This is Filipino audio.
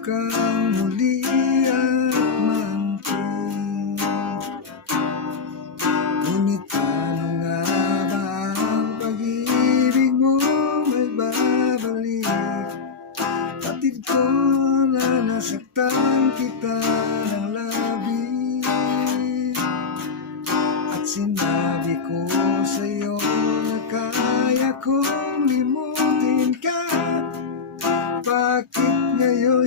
kang muli at maangkin. Ngunit paano nga ba ang pag-ibig mo may babalik? Batid ko na nasaktan kita ng